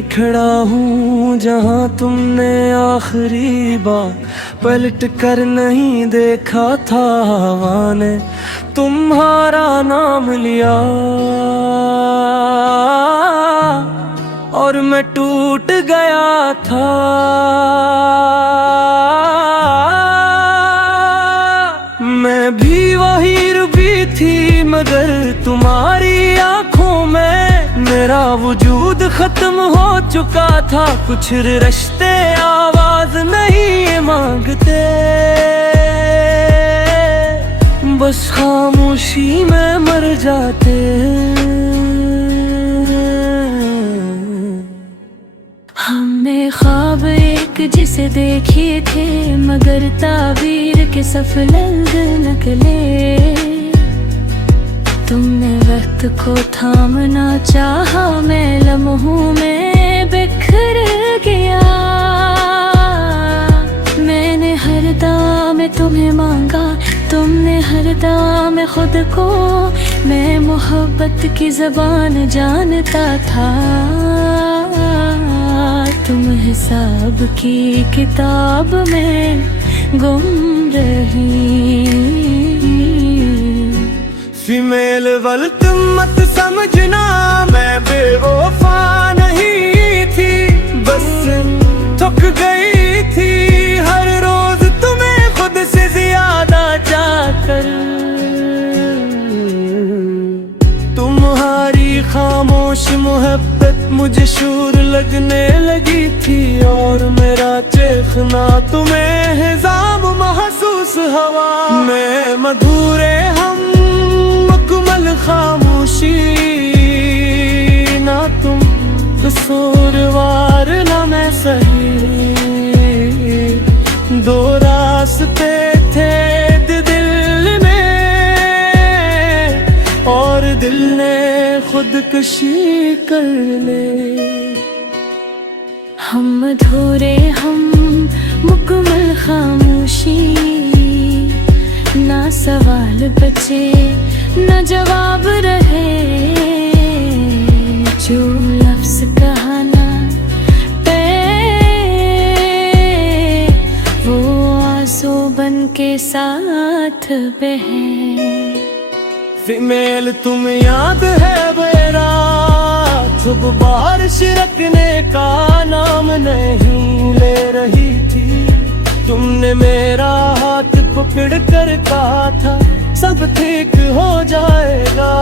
वहीं खड़ा हूँ जहाँ तुमने आखिरी बार पलट कर नहीं देखा था। हवा ने तुम्हारा नाम लिया और मैं टूट गया था। मैं भी वही रुकी थी मगर तुम्हारी आंखों में मेरा वजूद खत्म हो चुका था। कुछ रिश्ते आवाज नहीं मांगते, बस खामोशी में मर जाते। हमने ख्वाब एक जिसे देखे थे मगर ताबीर के सफल निकले। तुमने वक्त को थामना चाहा, मैं लम्हों में बिखर गया। मैंने हर दाम तुम्हें मांगा, तुमने हर दाम खुद को। मैं मोहब्बत की ज़बान जानता था, तुम हिसाब की किताब में गुम रही। फीमेल गलत मत समझना, मैं बेवफा नहीं थी, बस थक गई थी हर रोज तुम्हें खुद से ज्यादा चाहकर। तुम्हारी खामोश मोहब्बत मुझे शूर लगने लगी थी और मेरा चेखना तुम्हें हिजाम महसूस हवा। मैं मधुरे हम मुकम्मल खामोशी, ना तुम कसूरवार ना मैं सही। दो रास्ते थे दिल में और दिल ने खुदकुशी कर ले। हम अधूरे हम मुकम्मल खामोशी, ना सवाल बचे न जवाब रहे। जो लफ्ज़ कहा ना पे वो आंसू बन के साथ बहे। फीमेल तुम याद है मेरा सुबह बारिश रखने का नाम नहीं ले रही थी। तुमने मेरा हाथ पकड़ कर कहा था सब ठीक हो जाएगा।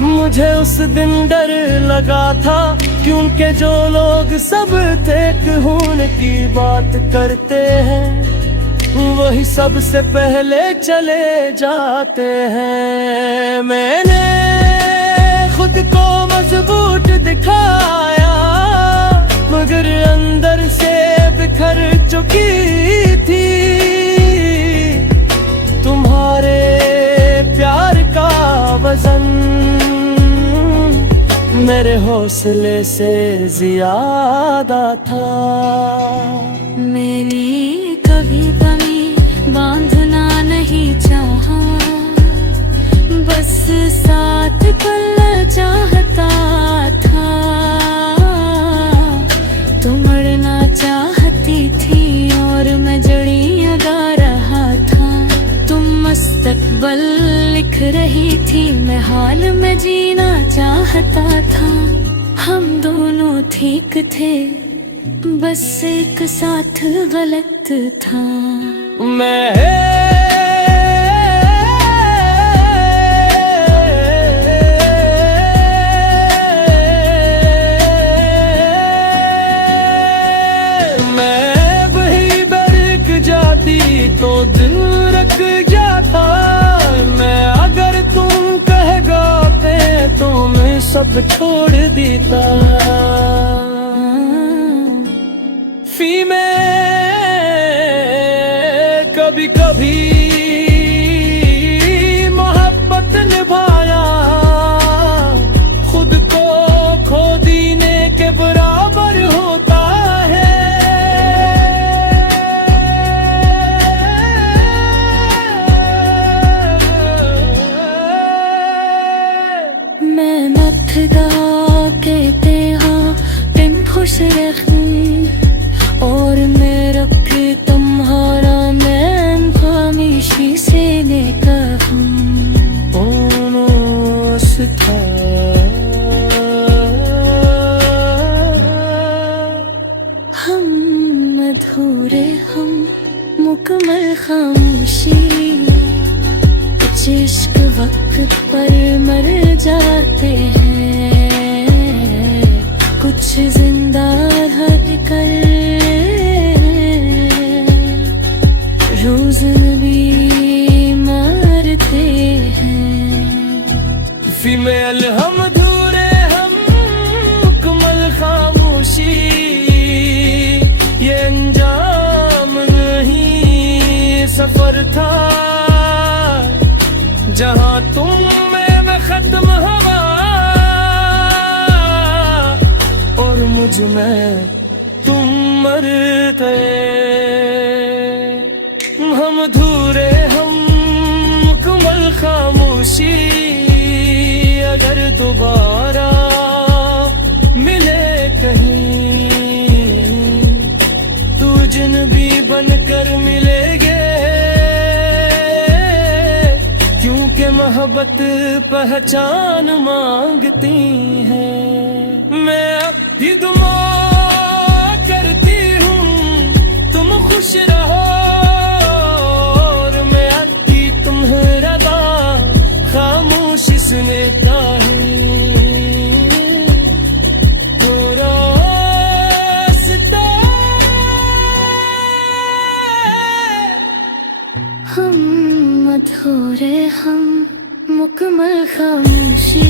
मुझे उस दिन डर लगा था क्योंकि जो लोग सब ठीक होने की बात करते हैं वही सबसे पहले चले जाते हैं। मैंने खुद को मजबूत दिखाया मगर अंदर से बिखर चुकी थी। तुम्हारे प्यार का वजन मेरे हौसले से ज्यादा था। मेरी कभी कमी बांधना नहीं चाहा, बस साथ पलना चाहता था। तुम अड़ना चाहती थी और मैं जड़ियां गा रहा था। तुम मुस्तकबल लिख रही थी, मैं हाल में जीना चाहता था। हम दोनों ठीक थे, बस एक साथ गलत था। मैं वही बरक जाती तो दिल रख जाता। मैं अगर तुम कह गाते तो मैं सब छोड़ देता। फीमेल कभी कभी मोहब्बत निभाया खुद को खो देने के बराबर होता है। मैं न था खुश रहूं और मैं रखे तुम्हारा नैन खामोशी से ने कहूं था हम अधूरे हम मुकम्मल खामोशी कुछ इश्क वक्त पर मर जाते हैं कुछ जिंदा रह कर रोज भी मारते हैं फी में अलहम धूरे हम मुकम्मल खामोशी ये अंजाम नहीं सफर था जहां तुम में खत्म हवा और मुझ में तुम मरते हम धूरे हम मुकम्मल खामोशी अगर दोबारा मिले कहीं तू अजनबी बनकर मिलेगे क्योंकि मोहब्बत पहचान मांगती है मैं भी दुआ करती हूँ तुम खुश रहो और मैं आपकी तुम्हें रदा खामोशी सुनता है तो रास्ता हम अधूरे हम मुकम्मल खामोशी